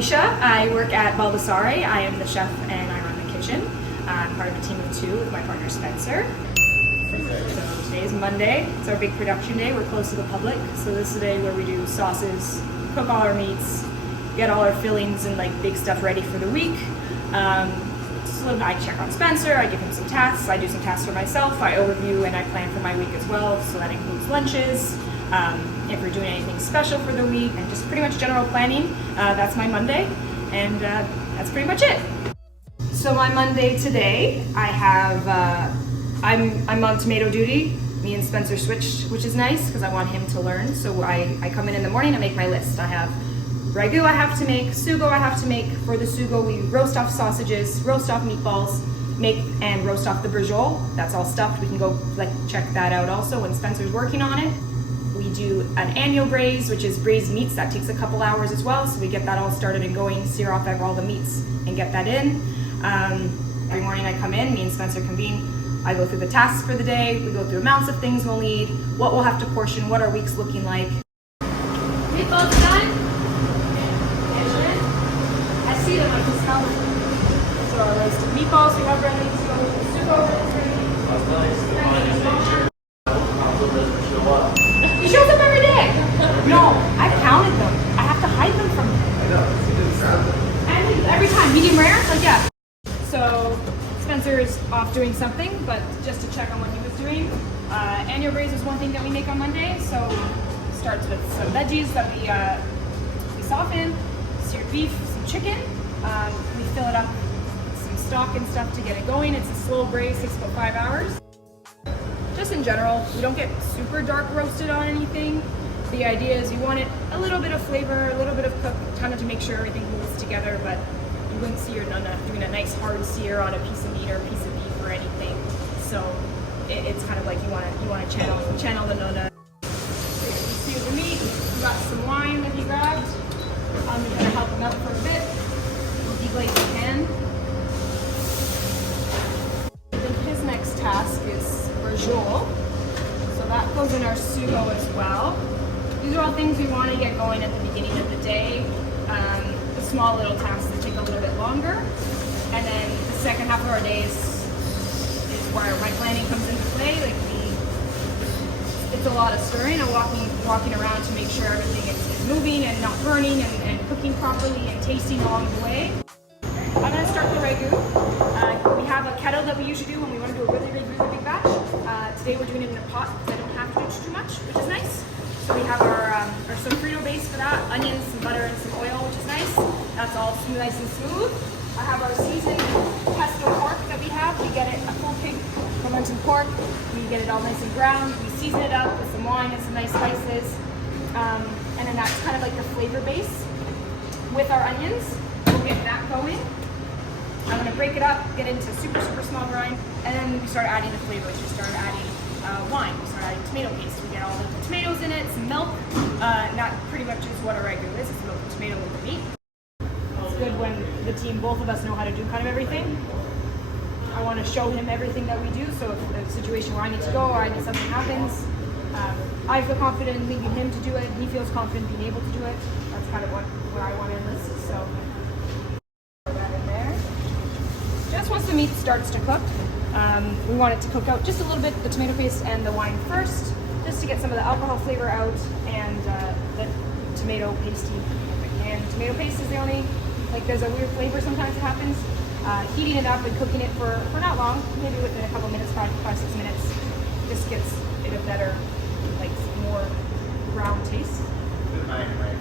Alicia. I work at Baldassarre. I am the chef and I run the kitchen. I'm part of a team of 2 with my partner Spencer. So today is Monday. It's our big production day. We're close to the public. So this is the day where we do sauces, cook all our meats, get all our fillings and like big stuff ready for the week. So I check on Spencer, I give him some tasks, I do some tasks for myself, I overview and I plan for my week as well. So that includes lunches, if we're doing anything special for the week, and just pretty much general planning. That's my Monday, and that's pretty much it. So my Monday today, I have, I'm on tomato duty. Me and Spencer switched, which is nice because I want him to learn. So I come in the morning, I make my list. I have Ragu I have to make, sugo I have to make. For the sugo, we roast off sausages, roast off meatballs, and roast off the Braising. That's all stuffed. We can go check that out also when Spencer's working on it. We do an annual braise, which is braised meats. That takes a couple hours as well. So we get that all started and going, sear off all the meats and get that in. Every morning I come in, me and Spencer convene. I go through the tasks for the day. We go through amounts of things we'll need, what we'll have to portion, what our week's looking like. Meatballs done? I see them, I can smell them. So our roasted meatballs we have ready to go with the sugo. He shows up every day. No, I've counted them. I have to hide them from him. I know, he didn't grab them. And every time, medium rare? Like, yeah. So Spencer is off doing something, but just to check on what he was doing. Annual braise is one thing that we make on Monday. So it starts with some veggies that we soften, seared beef, some chicken. We fill it up with some stock and stuff to get it going. It's a slow braise, takes about 5 hours. Just in general, we don't get super dark roasted on anything. The idea is you want it a little bit of flavor, a little bit of cook, kind of to make sure everything moves together, but you wouldn't see your nonna doing a nice hard sear on a piece of meat or a piece of beef or anything. So it's kind of like you want to channel the nonna. You sear the meat. You got some wine that he grabbed. I'm gonna help him out for a bit. Deglaze the pan. I think his next task is Joelle. So that goes in our sugo as well. These are all things we want to get going at the beginning of the day. The small little tasks that take a little bit longer. And then the second half of our day is where my planning comes into play. It's a lot of stirring and walking around to make sure everything is moving and not burning and cooking properly and tasting along the way. I'm going to start the Ragu. We have a kettle that we usually do when we want to do a really big batch. Today we're doing it in a pot because I don't have to do too much, which is nice. So we have our sofrito base for that, onions, some butter, and some oil, which is nice. That's all nice and smooth. I have our seasoned pesto pork that we have. We get it a full pig fermented pork. We get it all nice and browned. We season it up with some wine and some nice spices. And then that's kind of like the flavor base. With our onions, we'll get that going. I'm going to break it up, get it into super small grind, and then we start adding the flavors. We start adding wine, we start adding tomato paste. We get all the tomatoes in it, some milk, and that pretty much is what a Ragu is. It's milk and tomato with the meat. It's good when the team, both of us know how to do kind of everything. I want to show him everything that we do, so if there's a situation where I need to go or something happens, I feel confident in leaving him to do it, he feels confident being able to do it. That's kind of what I want in this, so throw that in there. Just once the meat starts to cook, we want it to cook out just a little bit, the tomato paste and the wine first, just to get some of the alcohol flavor out and the tomato pasty. And tomato paste is the only, there's a weird flavor sometimes that happens. Heating it up and cooking it for not long, maybe within a couple minutes, 5-6 minutes, just gets it a better, more brown taste. How am I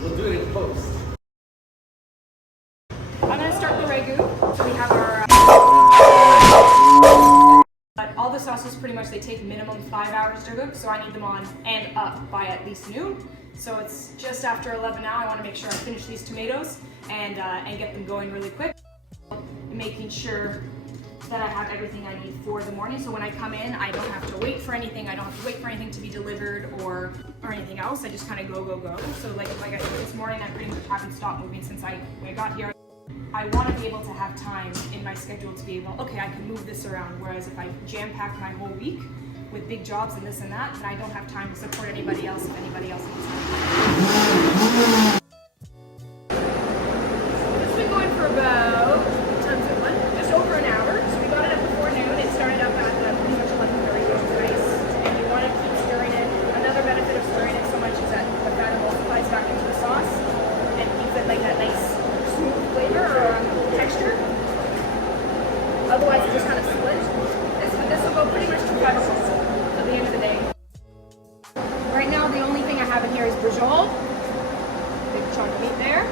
We'll do it in post. I'm going to start the Ragu. So we have our... all the sauces pretty much, they take minimum 5 hours to cook, so I need them on and up by at least noon. So it's just after 11 now. I want to make sure I finish these tomatoes and get them going really quick. Making sure that I have everything I need for the morning. So when I come in, I don't have to wait for anything. I don't have to wait for anything to be delivered or anything else. I just kind of go. So like I said, this morning, I pretty much haven't stopped moving since I got here. I want to be able to have time in my schedule to be able, okay, I can move this around. Whereas if I jam pack my whole week, with big jobs and this and that, and I don't have time to support anybody else if anybody else needs help. It's been going for about, just over an hour. So we got it up before noon. It started up at pretty much 11:30, which is nice. And you want to keep stirring it. Another benefit of stirring it so much is that the fat emulsifies back into the sauce and keeps it like that nice smooth flavor or texture. Otherwise, it just kind of splits. This will go pretty much to 5 o'clock at the end of the day. Right now, the only thing I have in here is brujol. Big chunk of meat there.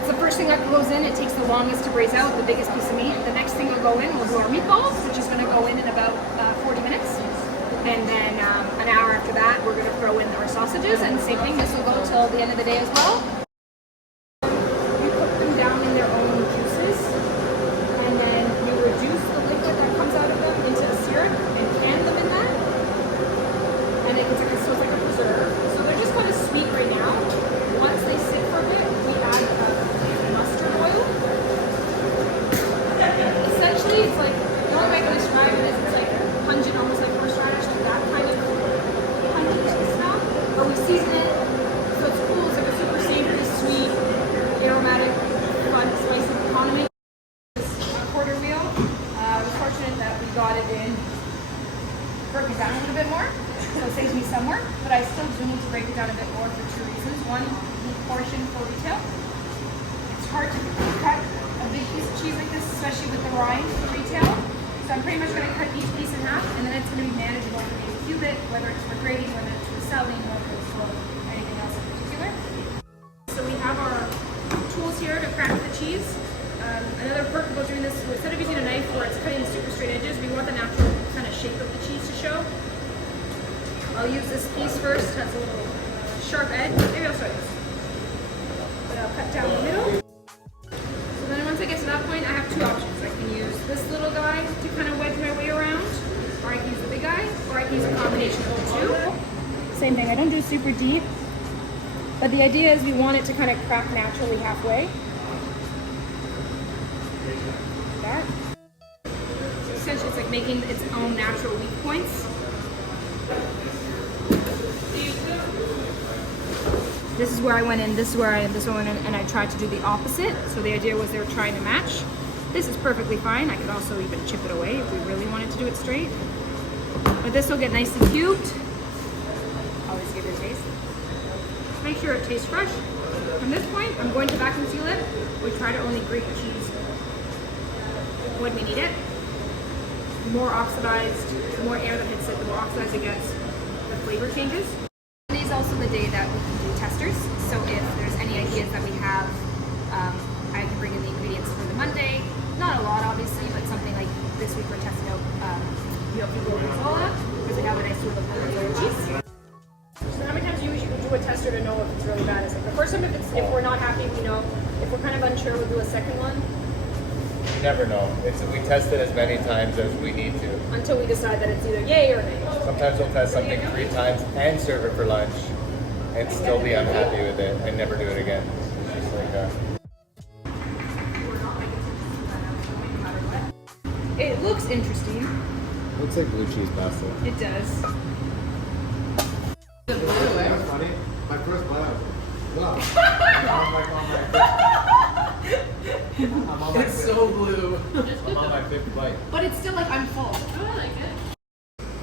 It's the first thing that goes in. It takes the longest to braise out, the biggest piece of meat. The next thing will go in, we'll do our meatballs, which is going to go in about 40 minutes. And then an hour after that, we're going to throw in our sausages. And same thing, this will go till the end of the day as well. You cook them down in their own juices. And then you reduce the liquid that comes out of them into the syrup and can them in that. And it's like a preserve. So they're just kind of sweet right now. Once they sit for a bit, we add mustard oil. Essentially, it's like, the only way I can describe it is it's like pungent, almost like horseradish, to that kind of pungent smell. But we season it, so it's cool. It's like a super savory, sweet, aromatic, fun, spicy condiment. Quarter wheel. I was fortunate that we got it in, broke it down a little bit more, so it saves me some work, but I still do need to break it down a bit more for 2 reasons. One, the portion for retail. It's hard to cut a big piece of cheese like this, especially with the rind for retail. So I'm pretty much going to cut each piece in half, and then it's going to be manageable for me to cube it, whether it's for grating, whether it's for selling, whether it's for anything else in particular. So we have our tools here to crack the cheese. Another perk about doing this, instead of using a knife where it's cutting super straight edges, we want the natural kind of shape of the cheese to show. I'll use this piece first, it has a little sharp edge. Maybe I'll start this. But I'll cut down the middle. So then once I get to that point, I have 2 options. I can use this little guy to kind of wedge my way around, or I can use the big guy, or I can use a combination of the 2. Same thing, I don't do super deep, but the idea is we want it to kind of crack naturally halfway. That. So essentially it's like making its own natural weak points. This is where I went in, this is where this one went in, and I tried to do the opposite. So the idea was they were trying to match. This is perfectly fine. I could also even chip it away if we really wanted to do it straight. But this will get nicely cubed. Always give it a taste. Make sure it tastes fresh. From this point, I'm going to vacuum seal it. We try to only grate cheese when we need it. The more oxidized, the more air that hits it, the more oxidized it gets, the flavor changes. Today's also the day that we can do testers. So if there's any ideas that we have, I can bring in the ingredients for the Monday. Not a lot, obviously, but something like this week we're testing out gnocchi gorgonzola because we have a nice sort of gorgonzola cheese. So how many times do you usually do a tester to know if it's really bad? Is it the first time if we're not happy, we know. If we're kind of unsure, we'll do a second one. You never know. We test it as many times as we need to. Until we decide that it's either yay or nay. Sometimes we'll test something 3 times and serve it for lunch and still be unhappy with it and never do it again. It's just like It looks interesting. Looks like blue cheese pasta. It does. That's funny. My first bite. Wow. it's so blue. I'm on my 5th bite. But it's still like I'm full. Oh, I like it.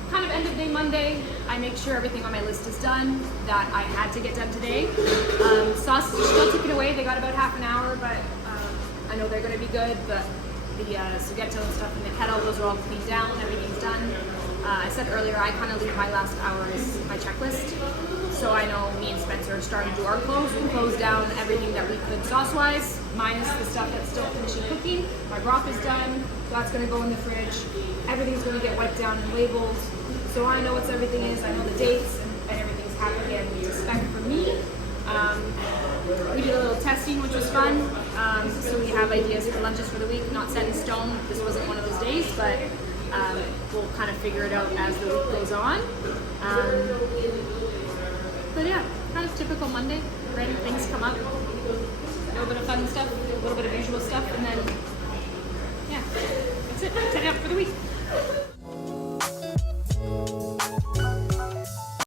Kind of end of day Monday, I make sure everything on my list is done that I had to get done today. Sauces are still ticking away. They got about half an hour, but I know they're going to be good. But the spaghetto and stuff in the kettle, those are all cleaned down. Everything's done. I said earlier, I kind of leave my last hour as my checklist. So I know me and Spencer are starting to do our close. We closed down everything that we could sauce-wise, minus the stuff that's still finishing cooking. My broth is done. That's going to go in the fridge. Everything's going to get wiped down and labeled. So I know what everything is. I know the dates, and everything's happening as we expect for me. We did a little testing, which was fun. So we have ideas for lunches for the week. Not set in stone. This wasn't one of those days, but we'll kind of figure it out as the week goes on. But yeah, kind of typical Monday. Random things come up. A little bit of fun stuff, a little bit of usual stuff, and then